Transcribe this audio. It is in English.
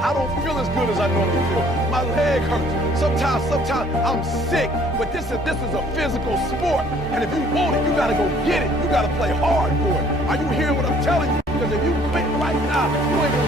I don't feel as good as I normally feel. My leg hurts. Sometimes I'm sick. But this is a physical sport. And if you want it, you gotta go get it. You gotta play hard for it. Are you hearing what I'm telling you? Because if you quit right now, you ain't gonna